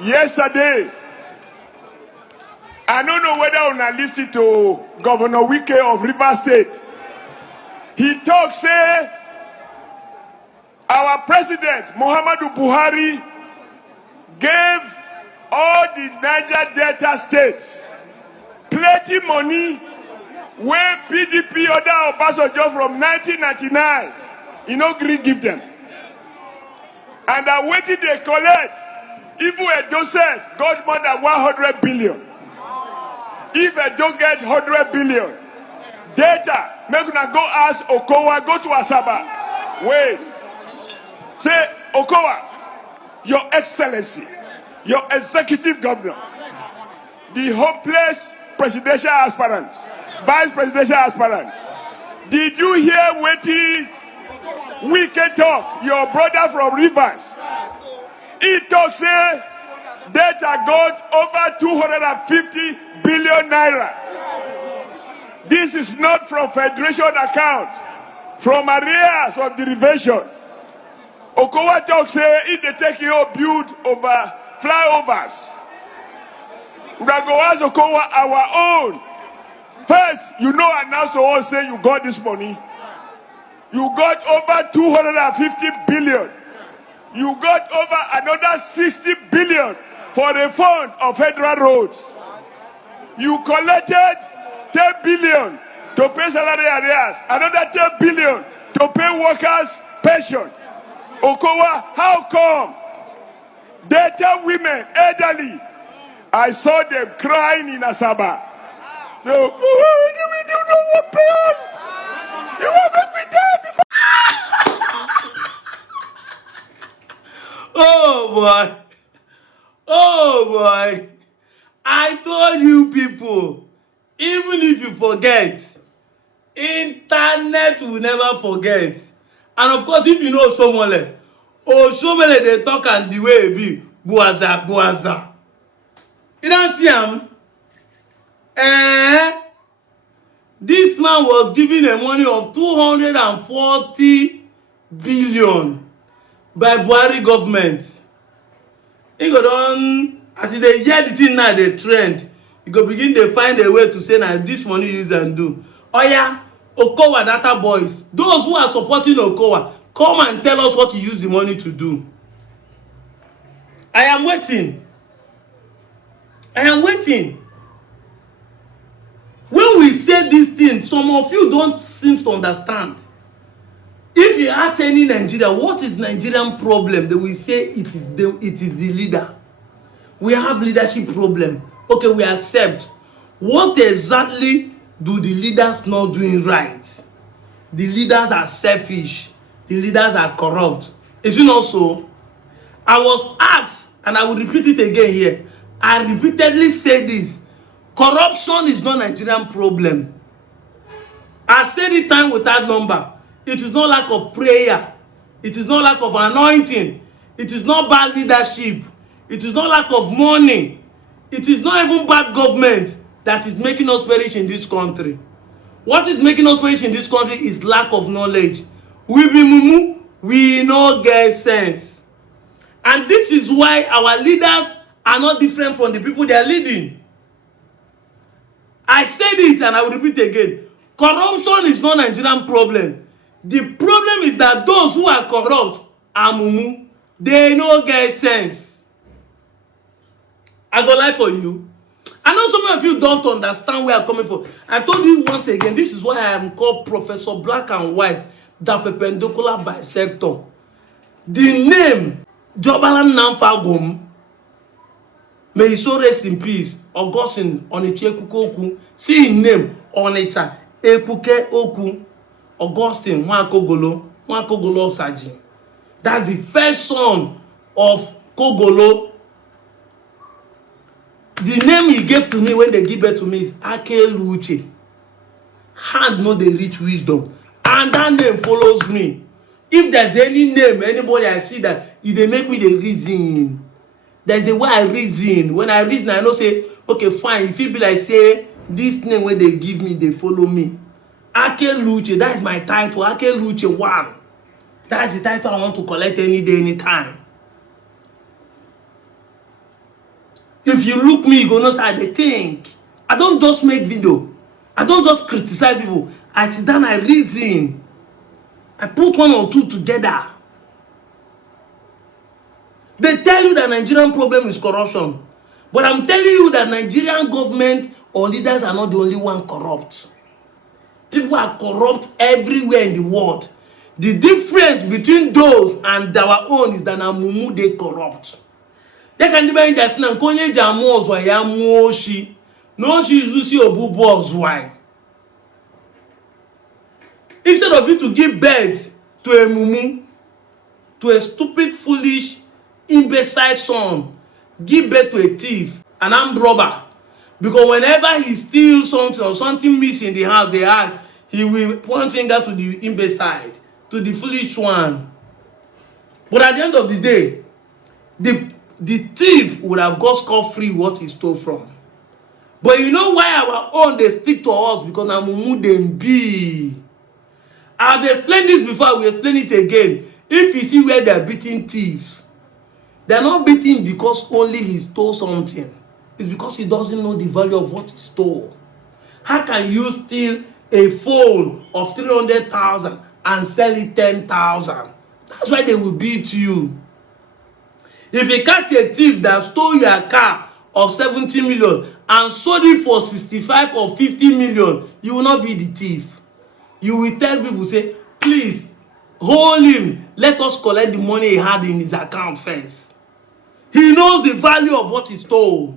Yesterday, I don't know whether una listen to Governor Wike of Rivers State. He talks, say, our president, Muhammadu Buhari, gave all the Niger Delta states plenty money where PDP order Obasanjo from 1999, he no gree give them. And that waiting they collect, even a Joseph got more than 100 billion. If I don't get 100 billion, data, make una go ask Okowa, go to Asaba. Wait. Say, Okowa, Your Excellency, your executive governor, the hopeless presidential aspirant, vice presidential aspirant, did you hear what we can talk, your brother from Rivers? He talks, say, data got over 250 billion naira. This is not from federation account, from areas of derivation. Okowa talks, say, if they take you build over flyovers, we go ask Okowa our own. First, you know, announce to us, say you got this money. You got over 250 billion. You got over another 60 billion for the fund of federal roads. You collected 10 billion to pay salary arrears, another 10 billion to pay workers' pension. Okowa, how come? They tell women, elderly, I saw them crying in Asaba. So, you don't want pay us. You want to make me die. Oh boy. Oh boy. I told you people, even if you forget, internet will never forget. And of course, if you know Somole, Somole they talk and the way it be, buaza, buaza. You don't see him? This man was given a money of 240 billion by Buhari government. He go don, as they hear the thing now, the trend, he go begin to find a way to say now this money use and do. Oh yeah, Okowa data boys, those who are supporting Okowa, come and tell us what you use the money to do. I am waiting. I am waiting. When we say these things, some of you don't seem to understand. If you ask any Nigeria, what is Nigerian problem? They will say it is the leader. We have leadership problem. Okay, we accept. What exactly do the leaders not doing right? The leaders are selfish. The leaders are corrupt. Is it not so? I was asked, and I will repeat it again here. I repeatedly say this. Corruption is not Nigerian problem. I said it time without number. It is not lack of prayer. It is not lack of anointing. It is not bad leadership. It is not lack of money. It is not even bad government that is making us perish in this country. What is making us perish in this country is lack of knowledge. We be mumu, we no get sense. And this is why our leaders are not different from the people they are leading. I said it and I will repeat again. Corruption is not Nigerian problem. The problem is that those who are corrupt are mumu. They no get sense. I go lie for you. I know some of you don't understand where I'm coming from. I told you once again, this is why I am called Professor Black and White, the perpendicular bisector. The name Jobalan Namfagum, may he so rest in peace, Augustine Oniche Ekuke. See his name, Onicha Ekuke Oku, Augustine Nwakogolo Saji. That's the first son of Kogolo. The name he gave to me when they give birth to me is Akeluche. Hand know the rich wisdom. And that name follows me. If there's any name, anybody I see that, it they make me the reason. There's a way I reason. When I reason, I know say, okay, fine. If it be like say, this name when they give me, they follow me. Akeluche, that is my title. Akeluche 1. That's the title I want to collect any day, anytime. you look me, you go know how they think. I don't just make video. I don't just criticize people. I sit down, I reason. I put one or two together. They tell you that Nigerian problem is corruption. But I'm telling you that Nigerian government or leaders are not the only one corrupt. People are corrupt everywhere in the world. The difference between those and our own is that Mumu they corrupt. They can demand that na konye jamu ozwa ya muoshi. No shi zusi obubu ozwa. Instead of you to give birth to a Mumu, to a stupid, foolish, imbecile son, give birth to a thief, an armed robber. Because whenever he steals something or something missing in the house, they ask, he will point finger to the imbecile, to the foolish one. But at the end of the day, the thief would have got scot-free what he stole from. But you know why our own they stick to us? Because na mumu dem be. I've explained this before, I will explain it again. If you see where they're beating thieves, they're not beating because only he stole something. It's because he doesn't know the value of what he stole. How can you steal a phone of 300,000 and sell it 10,000? That's why they will beat you. If you catch a thief that stole your car of 70 million and sold it for 65 or 50 million, you will not be the thief. You will tell people, say, please, hold him. Let us collect the money he had in his account first. He knows the value of what he stole.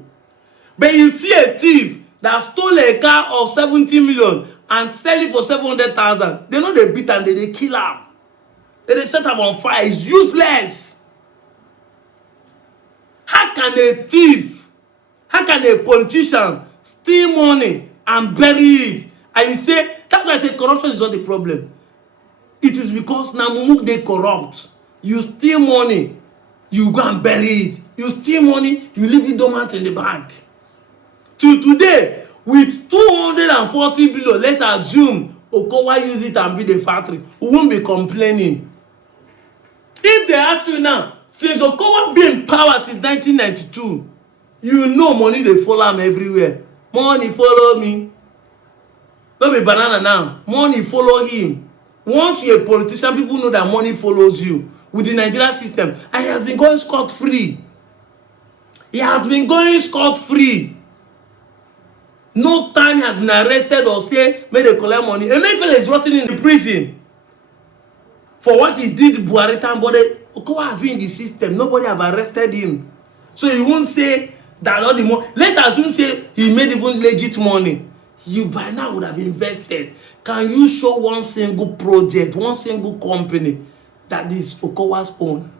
But you see a thief that stole a car of 70 million and sell it for 700,000. They know they beat and they kill him. They set him on fire. It's useless. How can a thief, how can a politician steal money and bury it? And you say, that's why I say corruption is not the problem. It is because Namumu they corrupt. You steal money, you go and bury it. You steal money, you leave it dormant in the bank. Till today, with 240 billion, let's assume Okowa use it and build a factory. We won't be complaining. If they ask you now, since Okowa been in power since 1992, you know money they follow him everywhere. Money follow me. Don't be banana now. Money follow him. Once you're a politician, people know that money follows you. With the Nigerian system, and he has been going scot-free. He has been going scot-free. No time he has been arrested or say, may they collect money. Emefiele is rotting in the prison for what he did Buhari time, but Okowa has been in the system. Nobody have arrested him. So you won't say that all the money. Let's assume say he made even legit money. You by now would have invested. Can you show one single project, one single company that is Okowa's own?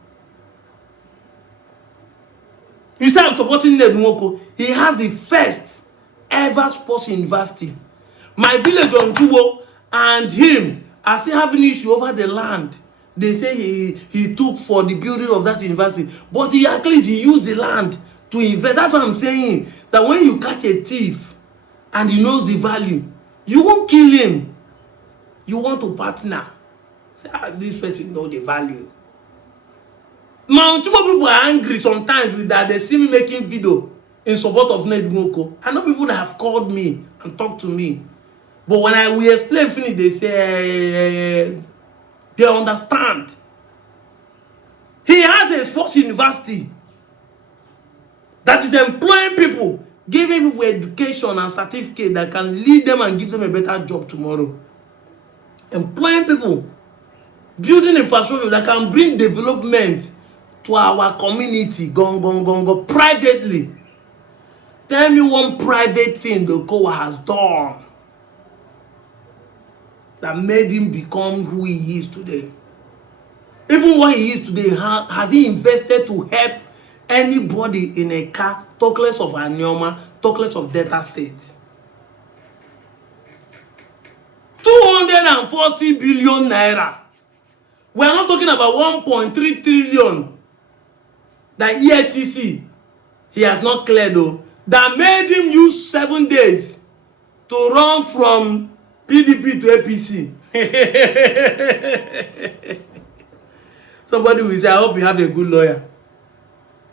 You say I'm supporting Ned Nwoko. He has the first ever sports university. My village on Kubo and him are still having issue over the land. They say he took for the building of that university, but he used the land to invest. That's what I'm saying. That when you catch a thief and he knows the value, you won't kill him. You want to partner. Say, this person knows the value. Mount people are angry sometimes with that. They see me making video in support of Ned Nwoko. I know people that have called me and talked to me. But when we explain finish, they say they understand. He has a sports university that is employing people, giving people education and certificate that can lead them and give them a better job tomorrow. Employing people, building infrastructure that can bring development to our community, go privately. Tell me one private thing the Okowa has done that made him become who he is today. Even what he is today, has he invested to help anybody in a car, talk less of Anioma, talk less of Delta State? 240 billion naira. We are not talking about 1.3 trillion that EFCC he has not cleared though. That made him use 7 days to run from PDP to APC. Somebody will say, I hope you have a good lawyer.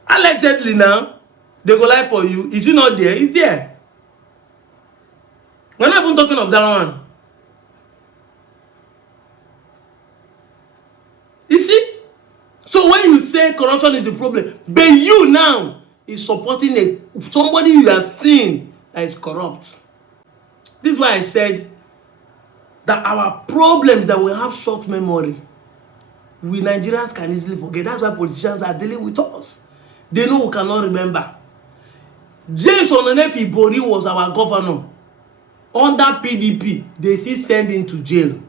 Allegedly now, they go lie for you. Is he not there? He's there. We're not even talking of that one. You see? So when you say corruption is the problem, but you now is supporting somebody you are seeing that is corrupt. This is why I said that our problems that we have short memory, we Nigerians can easily forget. That's why politicians are dealing with us. They know we cannot remember. James Ononefi Ibori was our governor. Under PDP, they still send him to jail.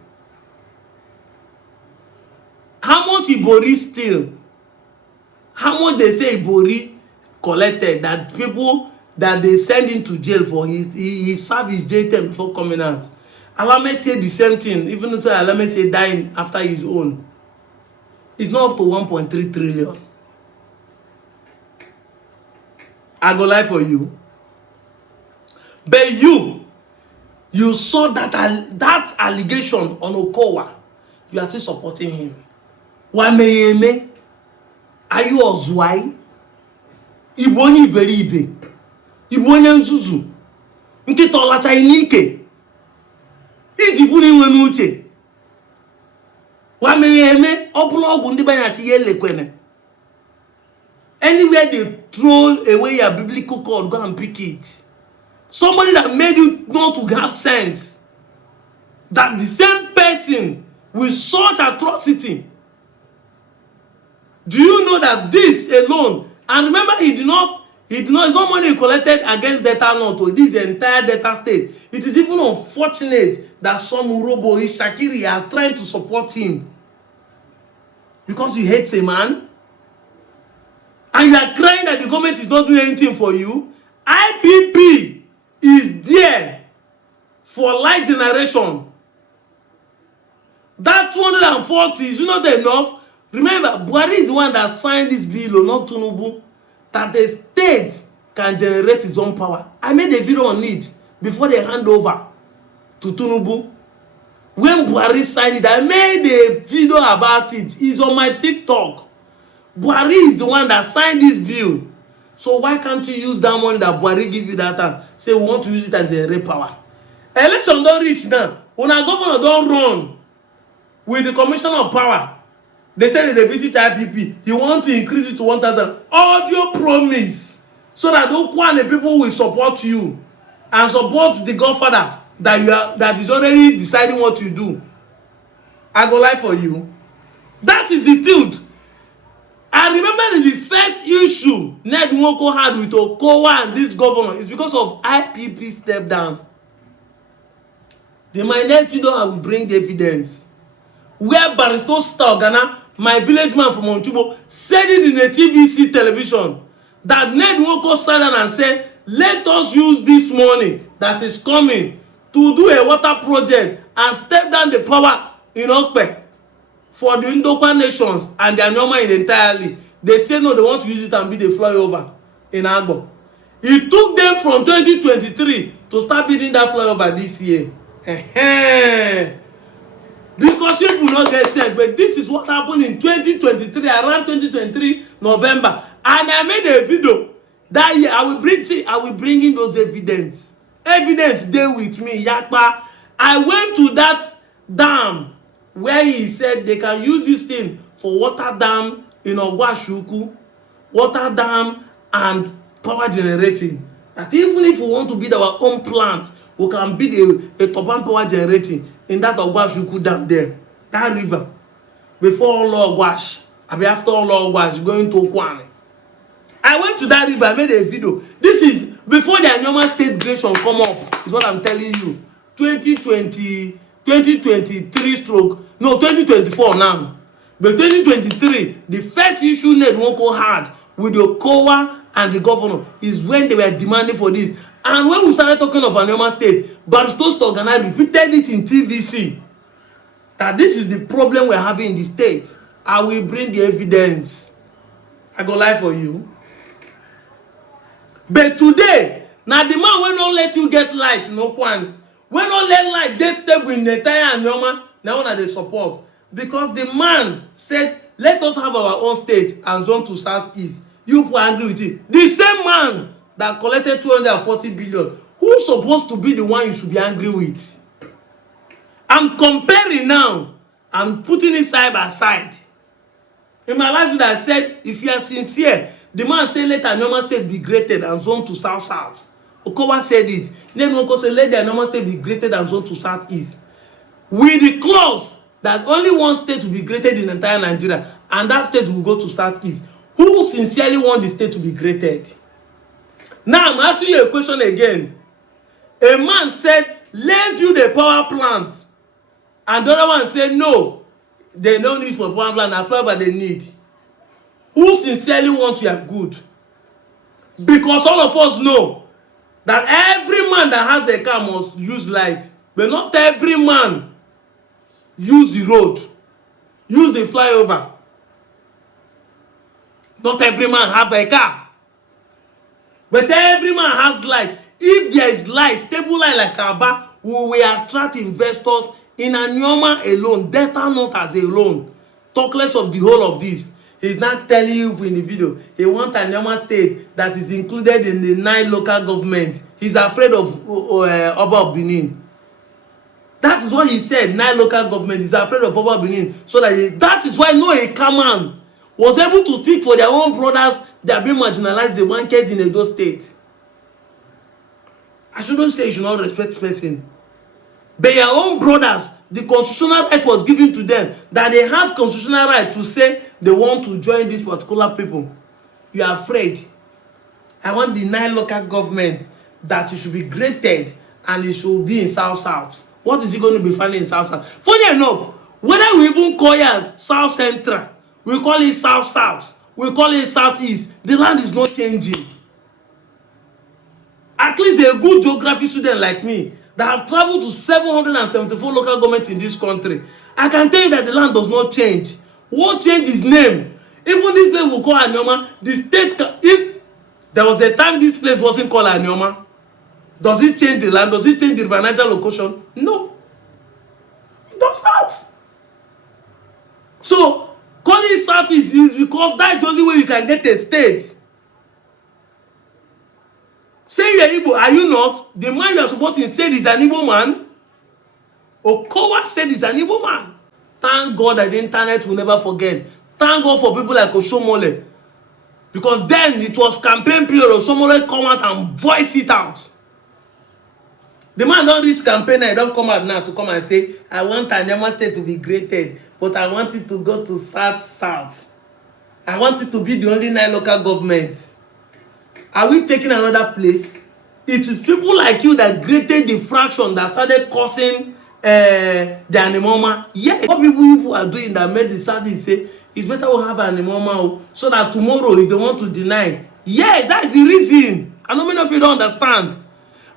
How much Ibori steal? How much they say Ibori collected that people that they send him to jail for? He served his jail term before coming out. Alame say the same thing, even though Alame say dying after his own. It's not up to 1.3 trillion. I go lie for you. But you saw that allegation on Okowa. You are still supporting him. Wameyeme, are you Ozwai? Ibu onye iberibe. Ibu onye nzuzu. Nkịta ọlacha n'ike. Iji bụ n'inwe n'uche. Wameyeme, ọ bụla ọgwụ ndị banyasị ya elekwene. Anywhere they throw away your biblical code, go and pick it. Somebody that made you not to have sense. That the same person with such atrocity. Do you know that this alone, and remember he did not, it's not money he collected against Delta North or this entire Delta state. It is even unfortunate that some Urobo, Shakiri are trying to support him. Because he hates a man. And you are crying that the government is not doing anything for you. IPP is there for light generation. That 240 is not enough. Remember, Buhari is the one that signed this bill, not Tinubu, that the state can generate its own power. I made a video on it before they hand over to Tinubu. When Buhari signed it, I made a video about it. It's on my TikTok. Buhari is the one that signed this bill. So why can't you use that money that Buhari give you that time? Say we want to use it and generate power. Election don't reach now. When our governor don't run with the commissioner of power, they say that they visit IPP. He want to increase it to 1,000. Audio promise. So that the people will support you and support the godfather that is already deciding what you do. I go lie for you. That is the truth. I remember that the first issue Ned Nwoko had with Okowa and this governor is because of IPP step down. My next video I will bring the evidence. Where Barrister Star Ghana, my village man from Onchubo, said it in a TVC television that Ned Nwoko sat down and said, let us use this money that is coming to do a water project and step down the power in Okpe for the Ndokwa nations and their normal entirely. They say no, they want to use it and be the flyover in Agbo. It took them from 2023 to start building that flyover this year. Because people will not get sense, but this is what happened in 2023, around 2023 November. And I made a video that year. I will bring in those evidence. Evidence there with me, Yakpa. I went to that dam where he said they can use this thing for water dam in Ogwashuku, water dam and power generating. That even if we want to build our own plant, we can build a turbine power generating in that Ogwashuku dam there, that river. Before all Ogwash, after all Ogwash, going to Okwane. I went to that river, I made a video. This is before the normal state creation come up, is what I'm telling you. 2024 now. But 2023, the first issue Ned Nwoko had with the Okowa and the governor is when they were demanding for this. And when we started talking of Anoma State, Barrister Ghana repeated it in TVC that this is the problem we're having in the state. I will bring the evidence. I go lie for you. But today, now the man will not let you get light, no one. When not let light, they step with Netanya and Yoma, now that they support. Because the man said, let us have our own state and zone to southeast. You people agree with it. The same man that collected 240 billion. Who's supposed to be the one you should be angry with? I'm comparing now. I'm putting it side by side. In my last video, I said, if you are sincere, the man said, let our normal state be graded and zoned to south-south. Okowa said it. Nemoko said, let their normal state be graded and zoned to southeast. With the clause that only one state will be graded in entire Nigeria, and that state will go to southeast. Who sincerely want the state to be graded? Now, I'm asking you a question again. A man said, let's build a power plant. And the other one said, no, they don't need for power plant, however they need. Who sincerely wants your good? Because all of us know that every man that has a car must use light. But not every man use the road, use the flyover. Not every man have a car. But every man has light. If there is light, stable light like Aba, we will attract investors in Anioma alone, Delta not as a loan. Talk less of the whole of this. He's not telling you in the video. He wants Anioma state that is included in the 9 local government. He's afraid of Oba of Benin. That is what he said. 9 local government. He's afraid of Oba of Benin. So that is why no Ekaman was able to speak for their own brothers that are being marginalized. The one case in Edo State. I shouldn't say you should not respect person. But your own brothers, the constitutional right was given to them, that they have constitutional right to say they want to join this particular people. You are afraid. I want the 9 local government that it should be graded and it should be in South-South. What is it going to be finding in South-South? Funny enough, whether we even call it South Central, we call it South-South, we call it Southeast, the land is not changing. At least a good geography student like me that have traveled to 774 local governments in this country, I can tell you that the land does not change. What change is name? Even this place we call Anioma, the state, if there was a time this place wasn't called Anioma, does it change the land? Does it change the financial location? No. It does not. So, calling it Southeast is because that's the only way you can get a state. Say you are Igbo, are you not? The man you are supporting said he's an Igbo man. Okowa said he's an Igbo man. Thank God that the internet will never forget. Thank God for people like Oshomole. Because then it was campaign period. Oshomole come out and voice it out. The man don't reach campaign and don't come out now to come and say, I want Anioma state to be graded, but I want it to go to South-South. I want it to be the only 9 local governments. Are we taking another place? It is people like you that graded the fraction that started causing the Animoma. Yeah, what people are doing that made the Southeast say, it's better we have Animoma so that tomorrow if they want to deny. Yeah, that is the reason. I know many of you don't understand.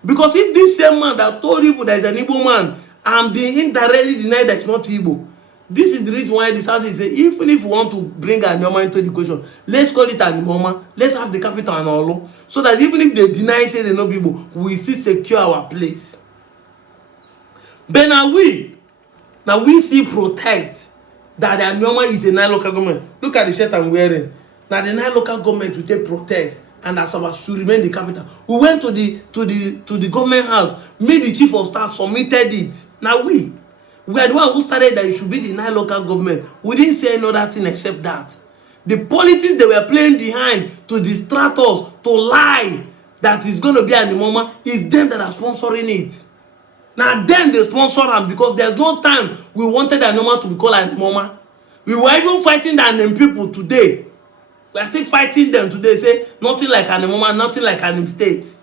Because if this same man that told you that is an Igbo man and being indirectly denied that it's not Igbo, this is the reason why the Southeast say, even if we want to bring Anioma into the equation, let's call it Animoma, let's have the capital and all, so that even if they deny say they no people, we still secure our place. But now we see protest that the Anioma is a 9 local government. Look at the shirt I'm wearing. Now the 9 local government will take protest and as our to remain the capital. We went to the government house, made the chief of staff, submitted it. Now we are the one who started that it should be the 9 local government. We didn't say any other thing except that. The politics they were playing behind to distract us, to lie that it's going to be Animoma, is them that are sponsoring it. Now then they sponsor them because there's no time we wanted Animoma to be called Animoma. We were even fighting the Anim people today. We are still fighting them today. Say nothing like Animoma, nothing like Anim State.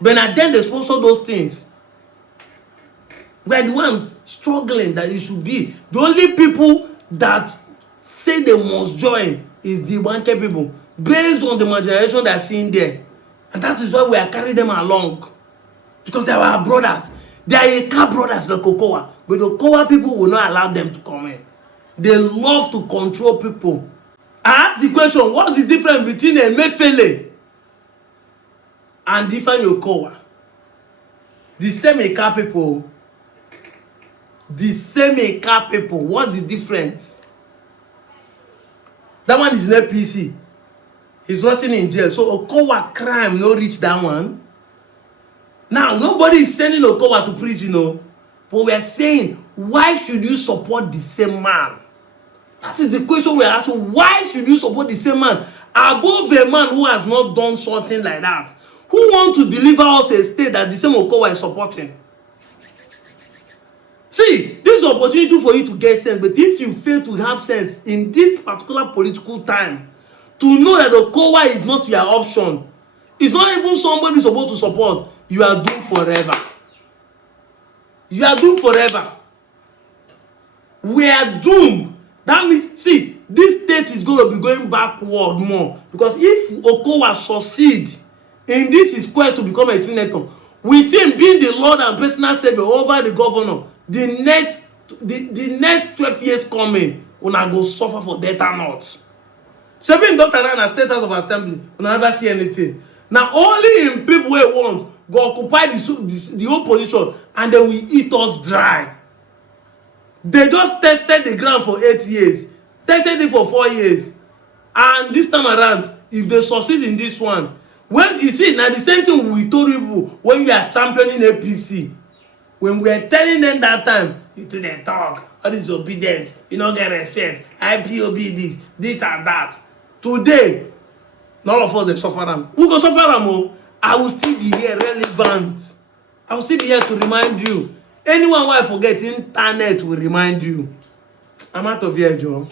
But now then they sponsor those things. We are the ones struggling that it should be. The only people that say they must join is the Wanke people, based on the marginalization they are seeing there. And that is why we are carrying them along. Because they are our brothers. They are Eka brothers like Okowa. But the Okowa people will not allow them to come in. They love to control people. I asked the question, what's the difference between a Mefele and different Okowa? The same Eka people. The same Eka people. What's the difference? That one is an APC. He's rotting in jail. So Okowa crime no reach that one. Now, nobody is sending Okowa to prison, but we are saying, why should you support the same man? That is the question we are asking. Why should you support the same man above a man who has not done something like that? Who want to deliver us a state that the same Okowa is supporting? See, this is an opportunity for you to get sense, but if you fail to have sense in this particular political time, to know that Okowa is not your option, it's not even somebody you're supposed to support, you are doomed forever. You are doomed forever. We are doomed. That means, see, this state is going to be going backward more. Because if Okowa succeed in this his quest to become a senator, with him being the Lord and personal savior over the governor, the next 12 years coming, una go suffer for Delta North. Seven Dr. Nana State House of Assembly, una never see anything. Now only in people wey want go occupy the whole position, and they will eat us dry. They just tested the ground for 8 years, tested it for 4 years, and this time around, if they succeed in this one, when you see, now the same thing we told people when we are championing APC, when we are telling them that time, you do the talk, all this obedient, you don't get respect, IPOB this and that. Today, none of us they suffer them. Who go suffer them? I will still be here relevant. I will still be here to remind you. Anyone who I forget, internet will remind you. I'm out of here, Joe.